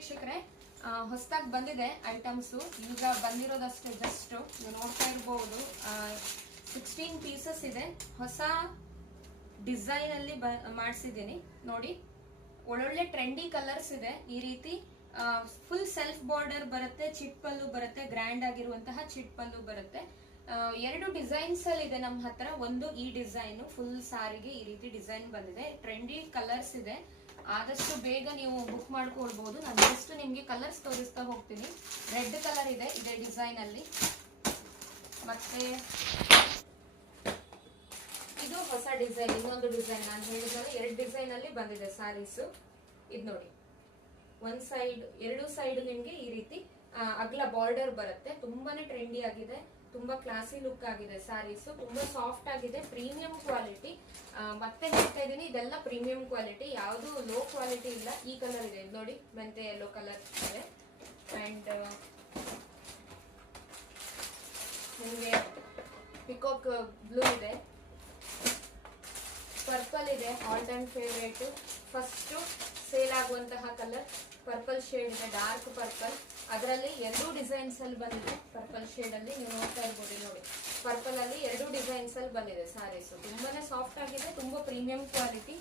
ವೀಕ್ಷಕರೇ, ಹೊಸದಾಗಿ ಬಂದಿದೆ ಐಟಮ್ಸು. ಈಗ ಬಂದಿರೋದಷ್ಟೇ, ಜಸ್ಟ್ ನೀವು ನೋಡ್ತಾ ಇರಬಹುದು. 16 ಪೀಸಸ್ ಇದೆ. ಹೊಸ ಡಿಸೈನ್ ಅಲ್ಲಿ ಮಾಡಿಸಿದ್ದೀನಿ ನೋಡಿ. ಒಳ್ಳೊಳ್ಳೆ ಟ್ರೆಂಡಿ ಕಲರ್ಸ್ ಇದೆ. ಈ ರೀತಿ ಫುಲ್ ಸೆಲ್ಫ್ ಬಾರ್ಡರ್ ಬರುತ್ತೆ, ಚಿಟ್ ಪಲ್ಲು ಬರುತ್ತೆ, ಗ್ರ್ಯಾಂಡ್ ಆಗಿರುವಂತಹ ಚಿಟ್ ಪಲ್ಲು ಬರುತ್ತೆ. 2 ಡಿಸೈನ್ಸ್ ಅಲ್ಲಿ ಇದೆ ನಮ್ಮ ಹತ್ರ. ಒಂದು ಈ ಡಿಸೈನ್ ಫುಲ್ ಸಾರಿಗೆ ಈ ರೀತಿ ಡಿಸೈನ್ ಬಂದಿದೆ. ಟ್ರೆಂಡಿ ಕಲರ್ಸ್ ಇದೆ. ಆದಷ್ಟು ಬೇಗ ನೀವು ಬುಕ್ ಮಾಡ್ಕೊಳ್ಬಹುದು. ನಾನು ಜಸ್ಟ್ ನಿಮ್ಗೆ ಕಲರ್ಸ್ ತೋರಿಸ್ತಾ ಹೋಗ್ತೀನಿ. ರೆಡ್ ಕಲರ್ ಇದೆ ಇದೇ ಡಿಸೈನ್ ಅಲ್ಲಿ. ಮತ್ತೆ ಇದು ಹೊಸ ಡಿಸೈನ್, ಇನ್ನೊಂದು ಡಿಸೈನ್. ನಾನು ಹೇಳಿದ್ರೆ 2 ಡಿಸೈನ್ ಅಲ್ಲಿ ಬಂದಿದೆ ಸ್ಯಾರೀಸ್. ಇದು ನೋಡಿ, ಒಂದ್ ಸೈಡ್, 2 ಸೈಡ್ ನಿಮ್ಗೆ ಈ ರೀತಿ ಅಗಲ ಬಾರ್ಡರ್ ಬರುತ್ತೆ. ತುಂಬಾನೇ ಟ್ರೆಂಡಿ ಆಗಿದೆ, ತುಂಬಾ ಕ್ಲಾಸಿ ಲುಕ್ ಆಗಿದೆ ಸ್ಯಾರೀಸ್. ತುಂಬಾ ಸಾಫ್ಟ್ ಆಗಿದೆ, ಪ್ರೀಮಿಯಂ ಕ್ವಾಲಿಟಿ. ಮತ್ತೆ ಹೇಳ್ತಾ ಇದೀನಿ, ಇದೆಲ್ಲ ಪ್ರೀಮಿಯಂ ಕ್ವಾಲಿಟಿ, ಯಾವುದು ಲೋ ಕ್ವಾಲಿಟಿ ಇಲ್ಲ. ಈ ಕಲರ್ ಇದೆ, ಇದು ನೋಡಿ, ಮೆಂತೆ ಯೆಲ್ಲೋ ಕಲರ್ ಇದೆ. ಅಂಡ್ ನಿಮಗೆ ಪಿಕಾಕ್ ಬ್ಲೂ ಇದೆ, ಪರ್ಪಲ್ ಇದೆ, all time favourite. First sale ಆಗುವಂತಹ ಕಲರ್ ಪರ್ಪಲ್ ಶೇಡ್ ಇದೆ, ಡಾರ್ಕ್ ಪರ್ಪಲ್. ಅದರಲ್ಲಿ 2 ಡಿಸೈನ್ಸ್ ಅಲ್ಲಿ ಬಂದಿದೆ. ಪರ್ಪಲ್ ಶೇಡ್ ಅಲ್ಲಿ ನೀವು ನೋಡ್ತಾ ಇರ್ಬೋದು ನೋಡಿ. ಪರ್ಪಲ್ ಅಲ್ಲಿ 2 ಡಿಸೈನ್ಸ್ ಅಲ್ಲಿ ಬಂದಿದೆ ಸ್ಯಾರೀಸ್. ತುಂಬಾನೇ ಸಾಫ್ಟ್ ಆಗಿದೆ, ತುಂಬಾ ಪ್ರೀಮಿಯಂ ಕ್ವಾಲಿಟಿ.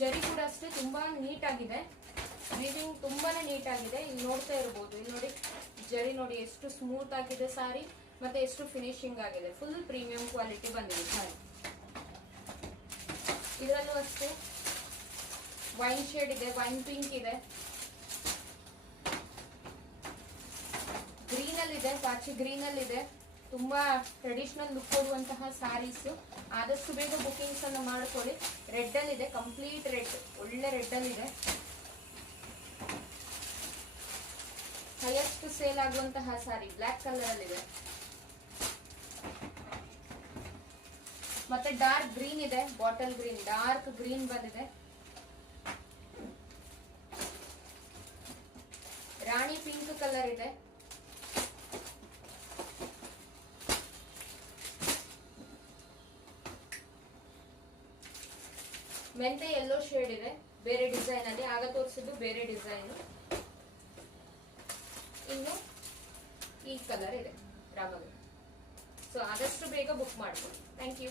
ಜರಿ ಕೂಡ ಅಷ್ಟೇ ತುಂಬಾ ನೀಟ್ ಆಗಿದೆ. ವೀವಿಂಗ್ ತುಂಬಾನೇ ನೀಟ್ ಆಗಿದೆ. ಇಲ್ಲಿ ನೋಡ್ತಾ ಇರ್ಬೋದು, ಇಲ್ಲಿ ನೋಡಿ ಜರಿ ನೋಡಿ ಎಷ್ಟು ಸ್ಮೂತ್ ಆಗಿದೆ ಸಾರಿ, ಮತ್ತೆ ಎಷ್ಟು ಫಿನಿಶಿಂಗ್ ಆಗಿದೆ. ಫುಲ್ ಪ್ರೀಮಿಯಂ ಕ್ವಾಲಿಟಿ ಬಂದಿದೆ ಸಾರಿ. ಇದರಲ್ಲೂ ಅಷ್ಟೇ ವೈನ್ ಶೇಡ್ ಇದೆ, ವೈನ್ ಪಿಂಕ್ ಇದೆ, ಗ್ರೀನ್ ಅಲ್ಲಿ ಇದೆ, ಪಾಚಿ ಗ್ರೀನ್ ಅಲ್ಲಿ ಇದೆ. ತುಂಬಾ ಟ್ರೆಡಿಷನಲ್ ಲುಕ್ ಕೊಡುವಂತಹ ಸ್ಯಾರೀಸ್. ಆದಷ್ಟು ಬೇಗ ಬುಕಿಂಗ್ಸ್ ಅನ್ನು ಮಾಡ್ಕೊಳ್ಳಿ. ರೆಡ್ ಅಲ್ಲಿ ಇದೆ, ಕಂಪ್ಲೀಟ್ ರೆಡ್, ಒಳ್ಳೆ ರೆಡ್ ಅಲ್ಲಿ ಇದೆ. ಹೈಯೆಸ್ಟ್ ಸೇಲ್ ಆಗುವಂತಹ ಸ್ಯಾರಿ ಬ್ಲಾಕ್ ಕಲರ್ ಅಲ್ಲಿ ಇದೆ. ಮತ್ತೆ ಡಾರ್ಕ್ ಗ್ರೀನ್ ಇದೆ, ಬಾಟಲ್ ಗ್ರೀನ್, ಡಾರ್ಕ್ ಗ್ರೀನ್ ಬಂದಿದೆ. ರಾಣಿ ಪಿಂಕ್ ಕಲರ್ ಇದೆ. ಮೆಂತೆ ಯೆಲ್ಲೋ ಶೇಡ್ ಇದೆ, ಬೇರೆ ಡಿಸೈನ್ ಅಲ್ಲಿ. ಆಗ ತೋರಿಸಿದ್ದು ಬೇರೆ ಡಿಸೈನ್. ಇನ್ನು ಈ ಕಲರ್ ಇದೆ ರಾಮಗಳು. ಸೊ ಆದಷ್ಟು ಬೇಗ ಬುಕ್ ಮಾಡ್ಕೊಳ್ಳಿ. Thank you.